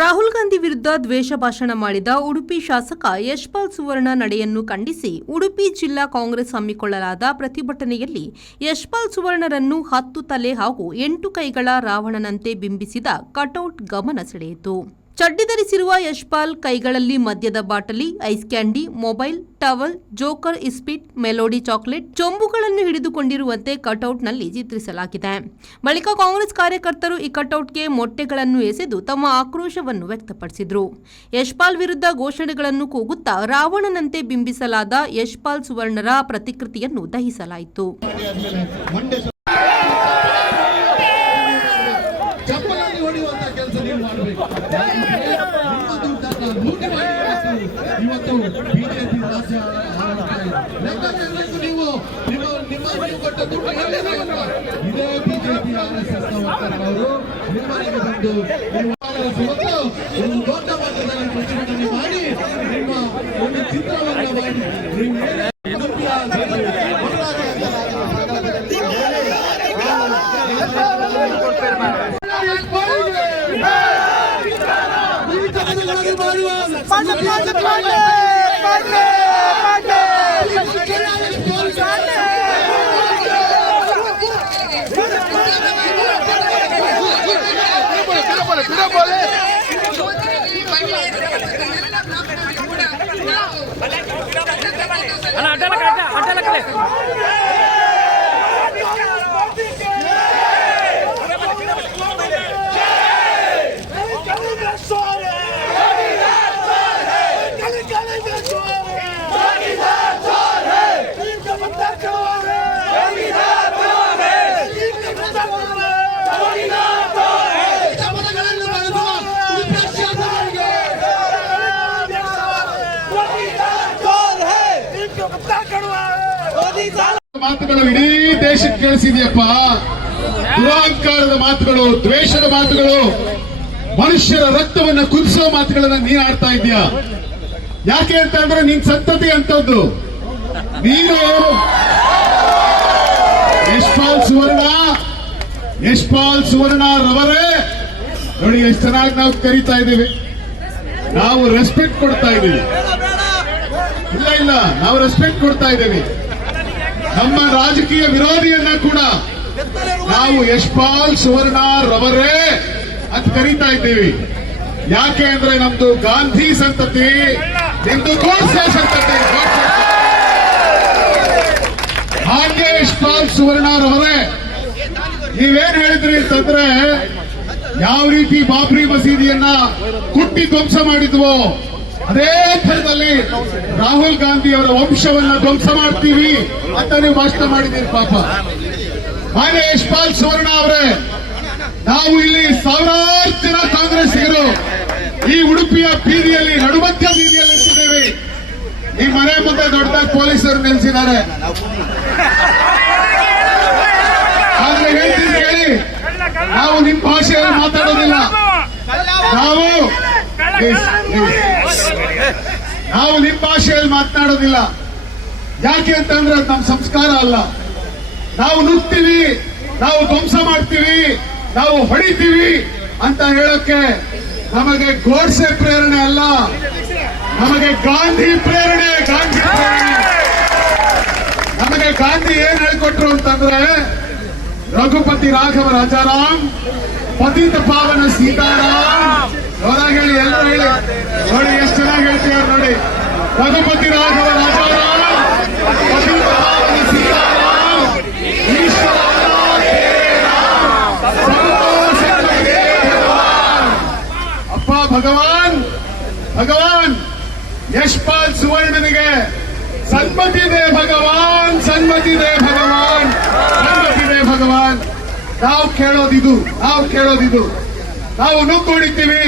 ರಾಹುಲ್ ಗಾಂಧಿ ವಿರುದ್ಧ ದ್ವೇಷ ಭಾಷಣ ಮಾಡಿದ ಉಡುಪಿ ಶಾಸಕ ಯಶ್ಪಾಲ್ ಸುವರ್ಣ ನಡೆಯನ್ನು ಖಂಡಿಸಿ ಉಡುಪಿ ಜಿಲ್ಲಾ ಕಾಂಗ್ರೆಸ್ ಹಮ್ಮಿಕೊಳ್ಳಲಾದ ಪ್ರತಿಭಟನೆಯಲ್ಲಿ ಯಶ್ಪಾಲ್ ಸುವರ್ಣರನ್ನು 10 ತಲೆ ಹಾಗೂ 8 ಕೈಗಳ ರಾವಣನಂತೆ ಬಿಂಬಿಸಿದ ಕಟೌಟ್ ಗಮನ ಸೆಳೆಯಿತು. ಚಡ್ಡಿ ಧರಿಸಿರುವ ಯಶ್ಪಾಲ್ ಕೈಗಳಲ್ಲಿ ಮದ್ಯದ ಬಾಟಲಿ, ice candy, mobile, towel, joker ಇಸ್ಪಿಟ್, ಮೆಲೋಡಿ ಚಾಕೊಲೇಟ್, ಚೊಂಬುಗಳನ್ನು ಹಿಡಿದುಕೊಂಡಿರುವಂತೆ ಕಟೌಟ್ನಲ್ಲಿ ಚಿತ್ರಿಸಲಾಗಿದೆ. ಬಳಿಕ ಕಾಂಗ್ರೆಸ್ ಕಾರ್ಯಕರ್ತರು ಈ ಕಟೌಟ್ಗೆ ಮೊಟ್ಟೆಗಳನ್ನು ಎಸೆದು ತಮ್ಮ ಆಕ್ರೋಶವನ್ನು ವ್ಯಕ್ತಪಡಿಸಿದರು. ಯಶ್ಪಾಲ್ ವಿರುದ್ಧ ಘೋಷಣೆಗಳನ್ನು ಕೂಗುತ್ತಾ ರಾವಣನಂತೆ ಬಿಂಬಿಸಲಾದ ಯಶ್ಪಾಲ್ ಸುವರ್ಣರ ಪ್ರತಿಕೃತಿಯನ್ನು ದಹಿಸಲಾಯಿತು. ಇದೇ ಬಿಜೆಪಿ ಅವರು ಒಂದು ದೊಡ್ಡ ಮಟ್ಟದಲ್ಲಿ ಪ್ರತಿಭಟನೆ ಮಾಡಿ ನಿಮ್ಮ ಒಂದು ಚಿತ್ರವನ್ನು ಮಾಡಿ ಮಾತುಗಳು ಇಡೀ ದೇಶಕ್ಕೆ ಕೇಳಿಸಿದೆಯಪ್ಪ. ದುರಹಂಕಾರದ ಮಾತುಗಳು, ದ್ವೇಷದ ಮಾತುಗಳು, ಮನುಷ್ಯರ ರಕ್ತವನ್ನು ಕುದಿಸೋ ಮಾತುಗಳನ್ನ ನೀನ್ ಆಡ್ತಾ ಇದೀಯ. ಯಾಕೆ ಅಂತ ಅಂದ್ರೆ ನಿನ್ ಸಂತತಿ ಅಂತದ್ದು. ನೀನು ಯಶ್ಪಾಲ್ ಸುವರ್ಣ ರವರೇ ನೋಡಿ, ಎಷ್ಟು ಚೆನ್ನಾಗಿ ನಾವು ಕರೀತಾ ಇದ್ದೀವಿ. ನಾವು ರೆಸ್ಪೆಕ್ಟ್ ಕೊಡ್ತಾ ಇದ್ದೀವಿ. ಇಲ್ಲ ನಾವು ರೆಸ್ಪೆಕ್ಟ್ ಕೊಡ್ತಾ ಇದ್ದೀವಿ. ನಮ್ಮ ರಾಜಕೀಯ ವಿರೋಧಿಯನ್ನ ಕೂಡ ನಾವು ಯಶ್ಪಾಲ್ ಸುವರ್ಣ ರವರೇ ಅಂತ ಕರೀತಾ ಇದ್ದೀವಿ. ಯಾಕೆ ಅಂದ್ರೆ ನಮ್ದು ಗಾಂಧಿ ಸಂತತಿ, ನಿಮ್ದು ಗೋಡ್ಸೆ ಸಂತತಿ. ಹಾಗೆ ಯಶ್ಪಾಲ್ ಸುವರ್ಣ ರವರೇ ನೀವೇನ್ ಹೇಳಿದ್ರಿ ಅಂತಂದ್ರೆ, ಯಾವ ರೀತಿ ಬಾಬ್ರಿ ಮಸೀದಿಯನ್ನ ಕುಟ್ಟಿ ಧ್ವಂಸ ಮಾಡಿದ್ವೋ ಅದೇ ಥರದಲ್ಲಿ ರಾಹುಲ್ ಗಾಂಧಿ ಅವರ ವಂಶವನ್ನ ಧ್ವಂಸ ಮಾಡ್ತೀವಿ ಅಂತ ನೀವು ಭಾಷಣ ಮಾಡಿದ್ದೀರಿ. ಪಾಪ ಹಾಗೆ ಯಶ್ಪಾಲ್ ಸುವರ್ಣ ಅವರೇ, ನಾವು ಇಲ್ಲಿ ಸಾವಿರಾರು ಜನ ಕಾಂಗ್ರೆಸ್ಸಿಗರು ಈ ಉಡುಪಿಯ ಬೀದಿಯಲ್ಲಿ, ನಡುಮಧ್ಯ ಬೀದಿಯಲ್ಲಿ ನಿಂತಿದ್ದೇವೆ. ಈ ಮನೆ ಮುಂದೆ ದೊಡ್ಡದಾಗಿ ಪೊಲೀಸರು ನಿಲ್ಲಿಸಿದ್ದಾರೆ. ಆದ್ರೆ ಹೇಳ್ತೀನಿ ಹೇಳಿ, ನಾವು ನಿಮ್ಮ ಭಾಷೆಯಲ್ಲಿ ಮಾತಾಡೋದಿಲ್ಲ. ನಾವು ನಿಮ್ಮ ಭಾಷೆಯಲ್ಲಿ ಮಾತನಾಡೋದಿಲ್ಲ. ಯಾಕೆ ಅಂತಂದ್ರೆ ಅದು ನಮ್ಮ ಸಂಸ್ಕಾರ ಅಲ್ಲ. ನಾವು ನುಗ್ತೀವಿ, ನಾವು ಧ್ವಂಸ ಮಾಡ್ತೀವಿ, ನಾವು ಹೊಡಿತೀವಿ ಅಂತ ಹೇಳೋಕೆ ನಮಗೆ ಗೋಡ್ಸೆ ಪ್ರೇರಣೆ ಅಲ್ಲ, ನಮಗೆ ಗಾಂಧಿ ಪ್ರೇರಣೆ. ನಮಗೆ ಗಾಂಧಿ ಏನ್ ಹೇಳ್ಕೊಟ್ರು ಅಂತಂದ್ರೆ, ರಘುಪತಿ ರಾಘವ ರಾಜಾರಾಮ್, ಪತಿತ ಪಾವನ ಸೀತಾರಾಮ್. ಜೋರಾಗಿ ಹೇಳಿ, ಎಲ್ಲರೂ ಹೇಳಿ ನೋಡಿ, ಎಷ್ಟು ಚೆನ್ನಾಗಿ ಹೇಳ್ತೀವ್ರು ನೋಡಿ. ರಘುಪತಿ ರಾಘವ ರಾಜಾರಾಮ್, ಪತಿತ ಪಾವನ ಸೀತಾರಾಮ್, ಅಪ್ಪ ಭಗವಾನ್ ಯಶ್ಪಾಲ್ ಸುವರ್ಣನಿಗೆ ಸನ್ಮತಿದೆ ಭಗವಾನ್, ಸನ್ಮತಿದೆ ಭಗವಾನ್. ನಾವು ಕೇಳೋದಿದು. ನಾವು ನುಗ್ಗುಡಿತೀವಿ,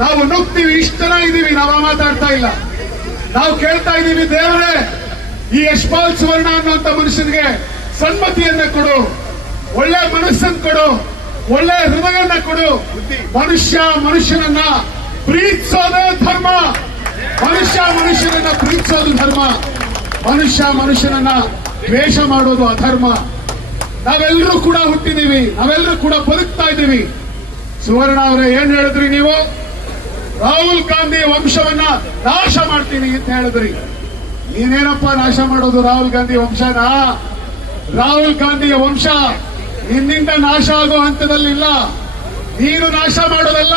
ನಾವು ನುಗ್ತೀವಿ, ಇಷ್ಟ ಚೆನ್ನಾಗಿದ್ದೀವಿ. ನಾವು ಮಾತಾಡ್ತಾ ಇಲ್ಲ. ನಾವು ಕೇಳ್ತಾ ಇದ್ದೀವಿ, ದೇವರೇ ಈ ಯಶ್ಪಾಲ್ ಸುವರ್ಣ ಅನ್ನುವಂತ ಮನುಷ್ಯನಿಗೆ ಸನ್ಮತಿಯನ್ನ ಕೊಡು, ಒಳ್ಳೆ ಮನಸ್ಸನ್ನು ಕೊಡು, ಒಳ್ಳೆ ಹೃದಯನ ಕೊಡು. ಮನುಷ್ಯನನ್ನ ಪ್ರೀತಿಸೋದೇ ಧರ್ಮ. ಮನುಷ್ಯನನ್ನ ಪ್ರೀತಿಸೋದು ಧರ್ಮ. ಮನುಷ್ಯನನ್ನ ದ್ವೇಷ ಮಾಡೋದು ಅಧರ್ಮ. ನಾವೆಲ್ಲರೂ ಕೂಡ ಹುಟ್ಟಿದೀವಿ, ನಾವೆಲ್ಲರೂ ಕೂಡ ಬದುಕ್ತಾ ಇದ್ದೀವಿ. ಸುವರ್ಣ ಅವರೇ, ಏನ್ ಹೇಳಿದ್ರಿ ನೀವು? ರಾಹುಲ್ ಗಾಂಧಿ ವಂಶವನ್ನ ನಾಶ ಮಾಡ್ತೀನಿ ಅಂತ ಹೇಳಿದ್ರಿ. ನೀನೇನಪ್ಪ ನಾಶ ಮಾಡೋದು ರಾಹುಲ್ ಗಾಂಧಿ ವಂಶನ? ರಾಹುಲ್ ಗಾಂಧಿಯ ವಂಶ ನಿನ್ನಿಂದ ನಾಶ ಆಗೋ ಹಂತದಲ್ಲಿಲ್ಲ. ನೀನು ನಾಶ ಮಾಡೋದಲ್ಲ,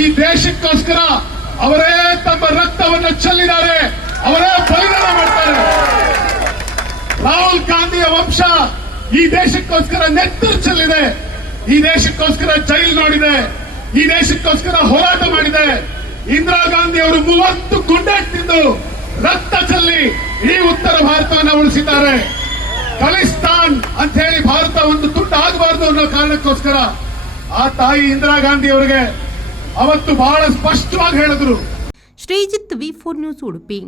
ಈ ದೇಶಕ್ಕೋಸ್ಕರ ಅವರೇ ತಮ್ಮ ರಕ್ತವನ್ನು ಚೆಲ್ಲಿದ್ದಾರೆ, ಅವರೇ ಬಲಿದಾನ ಮಾಡ್ತಾರೆ. ರಾಹುಲ್ ಗಾಂಧಿಯ ವಂಶ ಈ ದೇಶಕ್ಕೋಸ್ಕರ ನೆತ್ತರು ಚೆಲ್ಲಿದೆ, ಈ ದೇಶಕ್ಕೋಸ್ಕರ ಜೈಲ್ ನೋಡಿದೆ, ಈ ದೇಶಕ್ಕೋಸ್ಕರ ಹೋರಾಟ ಮಾಡಿದೆ. ಇಂದಿರಾ ಗಾಂಧಿ ಅವರು 30 ಗುಂಡಾಟ್ ತಿಂದು ರಕ್ತ ಚೆಲ್ಲಿ ಈ ಉತ್ತರ ಭಾರತವನ್ನು ಉಳಿಸಿದ್ದಾರೆ. ಖಲಿಸ್ತಾನ್ ಅಂತ ಹೇಳಿ ಭಾರತ ಒಂದು ತುಂಡು ಆಗಬಾರದು ಅನ್ನೋ ಕಾರಣಕ್ಕೋಸ್ಕರ ಆ ತಾಯಿ ಇಂದಿರಾ ಗಾಂಧಿ ಅವರಿಗೆ ಅವತ್ತು ಬಹಳ ಸ್ಪಷ್ಟವಾಗಿ ಹೇಳಿದ್ರು. Sreejith V4 news Udupi.